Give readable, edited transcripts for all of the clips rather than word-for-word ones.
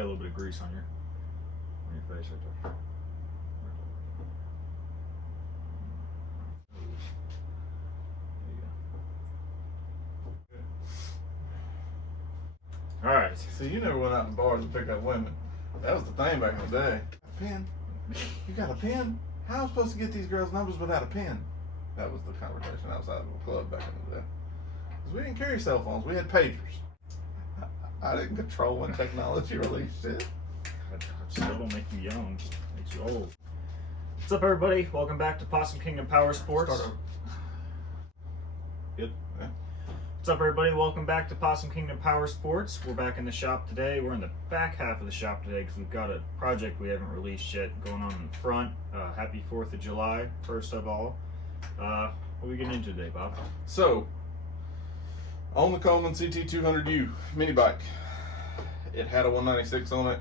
got a little bit of grease on your face right there. All right. See, you never went out in bars to pick up women. That was the thing back in the day. A pen? You got a pen? How am I supposed to get these girls' numbers without a pen? That was the conversation outside of a club back in the day. Because we didn't carry cell phones, we had pagers. I didn't control when technology released it. That still don't make you young, just makes you old. What's up, everybody? Welcome back to Possum Kingdom Power Sports. Good. Yeah. What's up, everybody? Welcome back to Possum Kingdom Power Sports. We're back in the shop today. We're in the back half of the shop today because we've got a project we haven't released yet going on in the front. Happy 4th of July, first of all. What are we getting into today, Bob? So, on the Coleman CT200U mini bike, it had a 196 on it.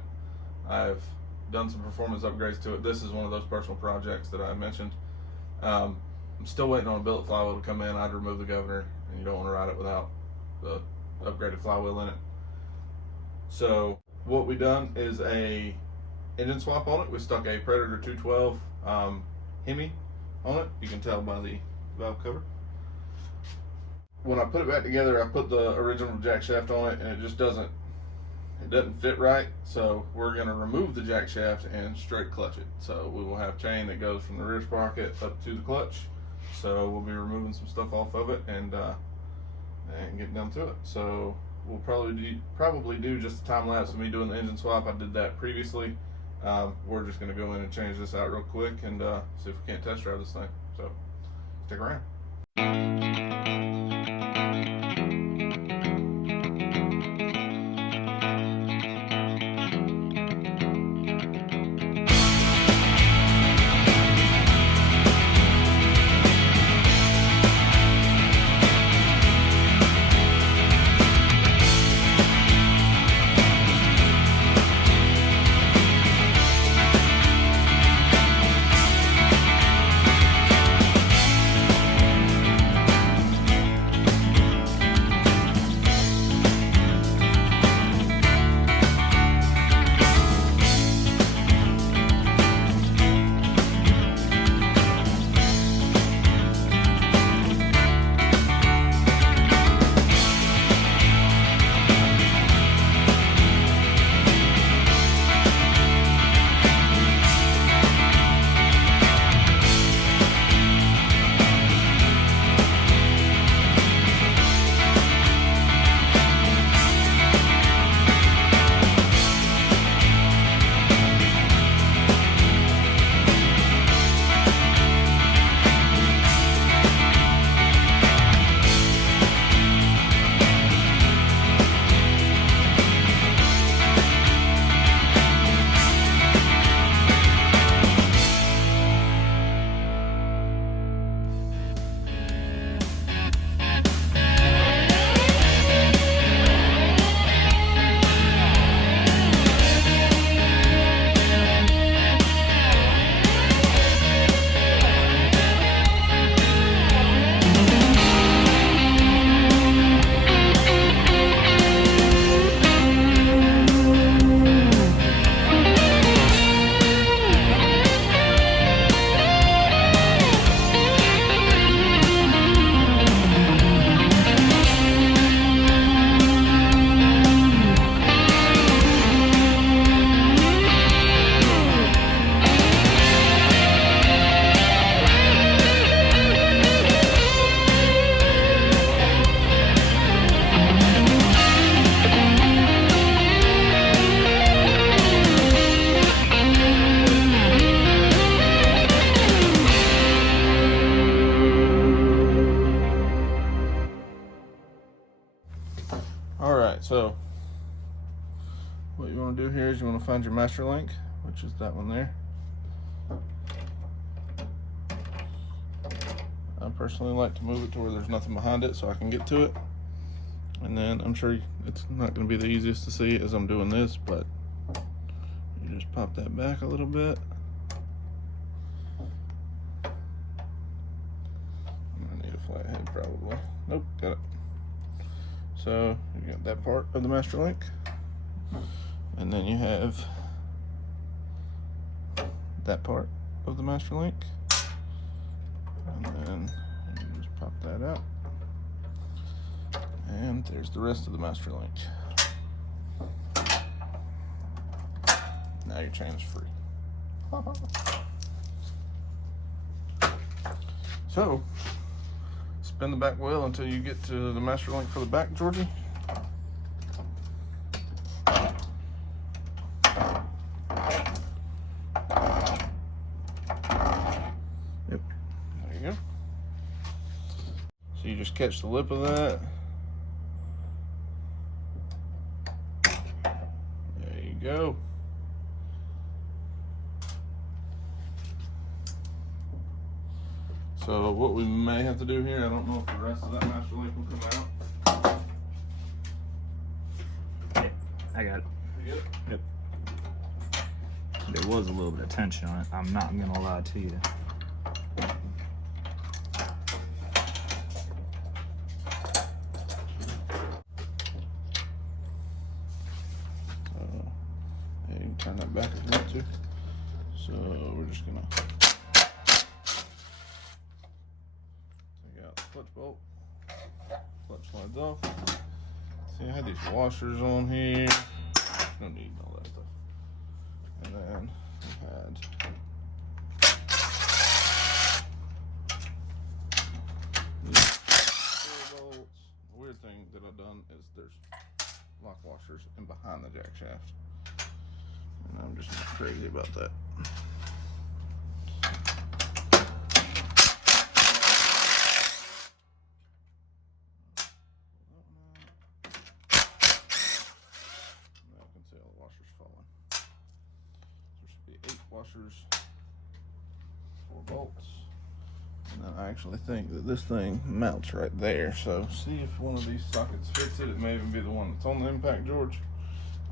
I've done some performance upgrades to it. This is one of those personal projects that I mentioned. I'm still waiting on a billet flywheel to come in. I'd remove the governor, and you don't want to ride it without the upgraded flywheel in it. So what we done is a engine swap on it. We stuck a Predator 212 Hemi on it. You can tell by the valve cover. When I put it back together, I put the original jack shaft on it, and it just doesn't fit right. So we're going to remove the jack shaft and straight clutch it. So we will have chain that goes from the rear sprocket up to the clutch. So we'll be removing some stuff off of it and getting down to it. So we'll probably do just a time lapse of me doing the engine swap. I did that previously. We're just going to go in and change this out real quick and see if we can't test drive this thing. So stick around. Alright, so what you want to do here is you want to find your master link, which is that one there. I personally like to move it to where there's nothing behind it so I can get to it. And then I'm sure it's not going to be the easiest to see as I'm doing this, but you just pop that back a little bit. I need a flathead probably. Nope, got it. So you got that part of the master link. And then you have that part of the master link. And then you just pop that out. And there's the rest of the master link. Now your chain is free. So, spin the back wheel until you get to the master link for the back, Georgie. Yep, there you go. So you just catch the lip of that. There you go. So what we may have to do here, I don't know if the rest of that master link will come out. Yep, I got it. You get it? Yep. There was a little bit of tension on it. I'm not gonna lie to you. You can turn that back if you want to. So we're just gonna take out the clutch bolt. Clutch slides off. See, I had these washers on here. No need all that stuff. And then we had these 4 bolts. The weird thing that I've done is there's lock washers in behind the jack shaft. And I'm just not crazy about that. Now I can see all the washers falling. There should be 8 washers, 4 bolts. And then I actually think that this thing mounts right there. So see if one of these sockets fits it. It may even be the one that's on the impact, George.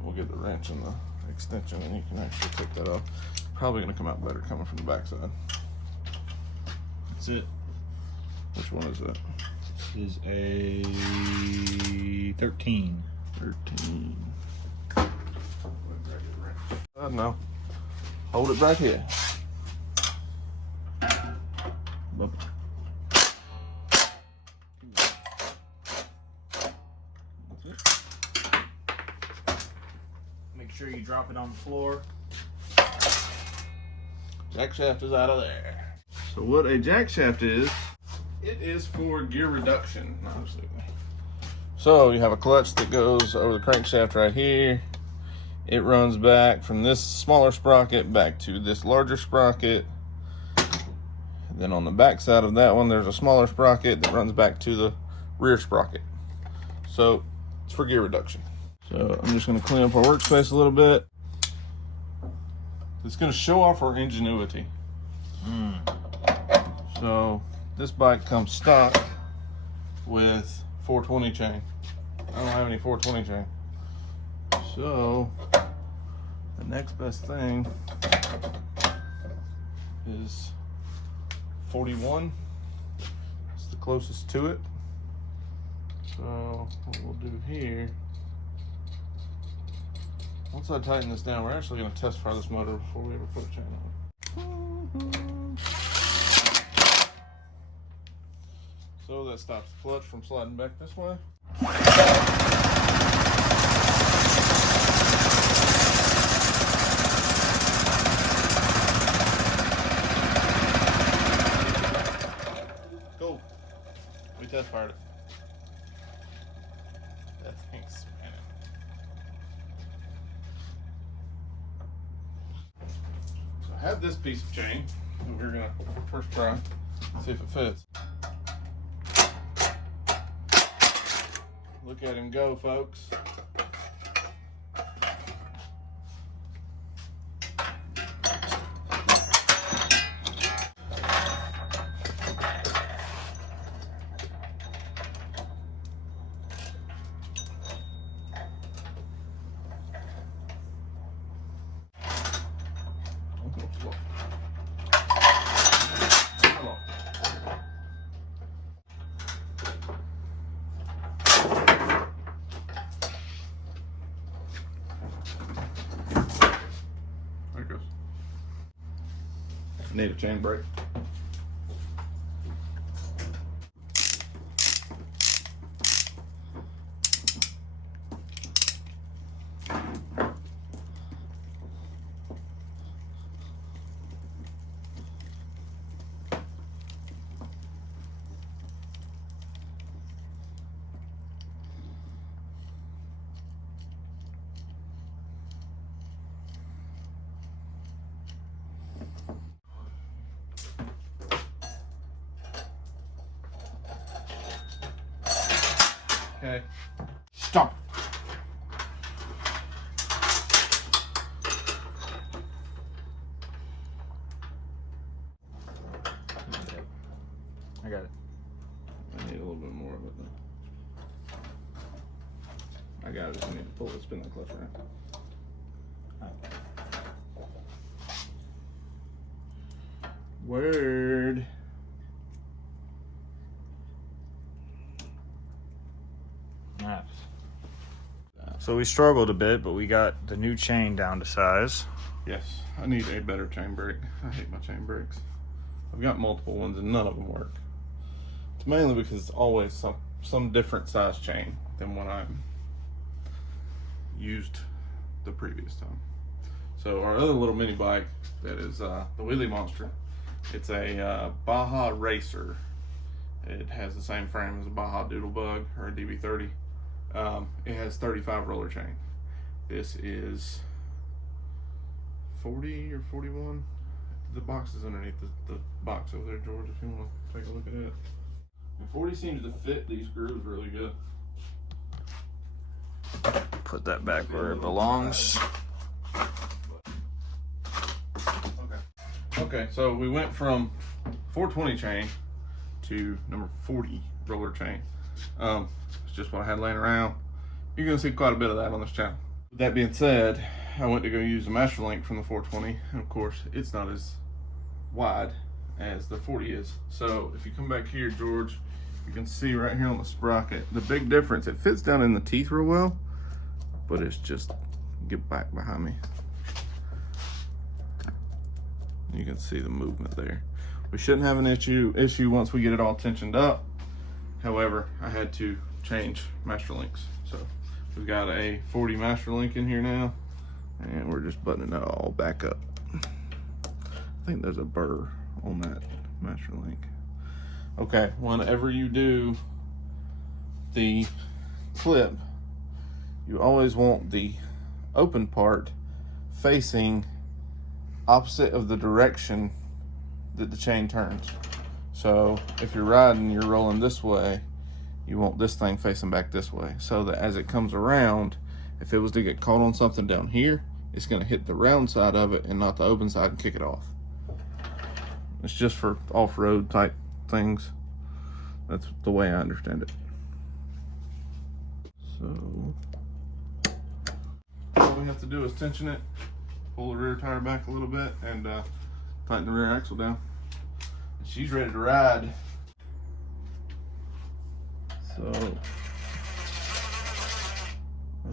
We'll get the wrench and the extension and you can actually take that off. Probably gonna come out better coming from the backside. That's it. Which one is that? This is a 13. 13. No. Hold it right here. Bump. Make sure you drop it on the floor. Jack shaft is out of there. So what a jack shaft is, it is for gear reduction. No, so you have a clutch that goes over the crankshaft right here. It runs back from this smaller sprocket back to this larger sprocket. Then on the back side of that one, there's a smaller sprocket that runs back to the rear sprocket. So it's for gear reduction. So I'm just gonna clean up our workspace a little bit. It's gonna show off our ingenuity. So this bike comes stock with 420 chain. I don't have any 420 chain. So the next best thing is 41. It's the closest to it. So what we'll do here, once I tighten this down, we're actually going to test fire this motor before we ever put a chain on it. So that stops the clutch from sliding back this way. Cool. We test fired it. That thing's spinning. So I have this piece of chain that we're gonna first try, see if it fits. Look at him go, folks. chain brake. Okay. Stop. I got it. I need a little bit more of it though. I got it. Just need to pull it, spin that clutch around. Word. Nice. So we struggled a bit, but we got the new chain down to size. Yes, I need a better chain brake. I hate my chain brakes. I've got multiple ones and none of them work. It's mainly because it's always some different size chain than what I used the previous time. So our other little mini bike that is the Wheelie Monster. It's a Baja Racer. It has the same frame as a Baja Doodlebug or a DB30. It has 35 roller chain. This is 40 or 41. The box is underneath the box over there, George, if you want to take a look at it. And 40 seems to fit these grooves really good. Put that back where it belongs. Okay, so we went from 420 chain to number 40 roller chain. It's just what I had laying around. You're gonna see quite a bit of that on this channel. With that being said, I went to go use the Master Link from the 420, and of course, it's not as wide as the 40 is. So if you come back here, George, you can see right here on the sprocket, the big difference. It fits down in the teeth real well, but it's just, get back behind me. You can see the movement there. We shouldn't have an issue once we get it all tensioned up. However, I had to change Master Links. So we've got a 40 Master Link in here now, and we're just buttoning it all back up. I think there's a burr on that Master Link. Okay, whenever you do the clip, you always want the open part facing opposite of the direction that the chain turns. So if you're riding, you're rolling this way, you want this thing facing back this way, so that as it comes around, if it was to get caught on something down here, it's going to hit the round side of it and not the open side and kick it off. It's just for off-road type things. That's the way I understand it. So all we have to do is tension it, pull the rear tire back a little bit, and tighten the rear axle down. She's ready to ride. So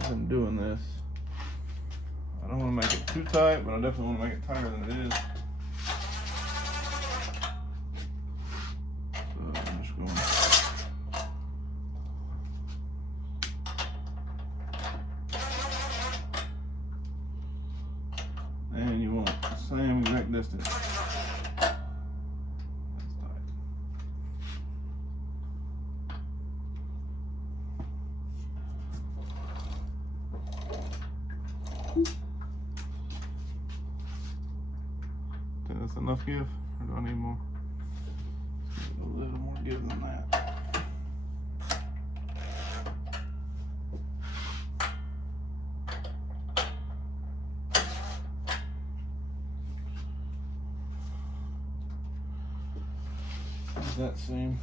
as I'm doing this, I don't want to make it too tight, but I definitely want to make it tighter than it is. So I'm just going. And you want the same exact distance. Think that's enough give, or do I need more? A little more give than that. Does that seem?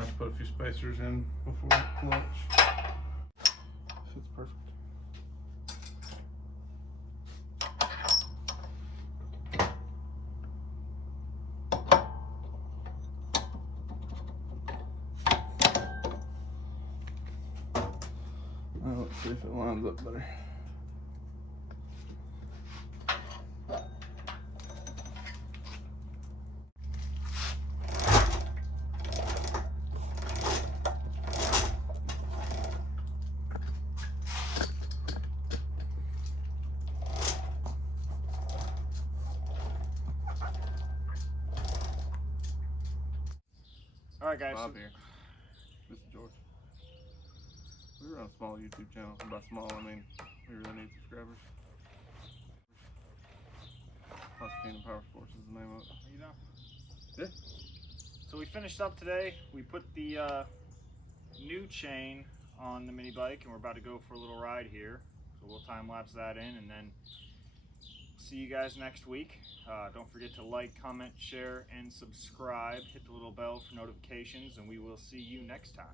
might have to put a few spacers in before lunch. Fits perfect. Now let's see if it lines up better. All right, guys. Bob here. This is George. We run a small YouTube channel. And by small, I mean we really need subscribers. Possum Kingdom Power Sports is the name of it. You know. Yeah. So we finished up today. We put the new chain on the mini bike, and we're about to go for a little ride here. So we'll time lapse that in, and then see you guys next week. Don't forget to like, comment, share, and subscribe. Hit the little bell for notifications, and we will see you next time.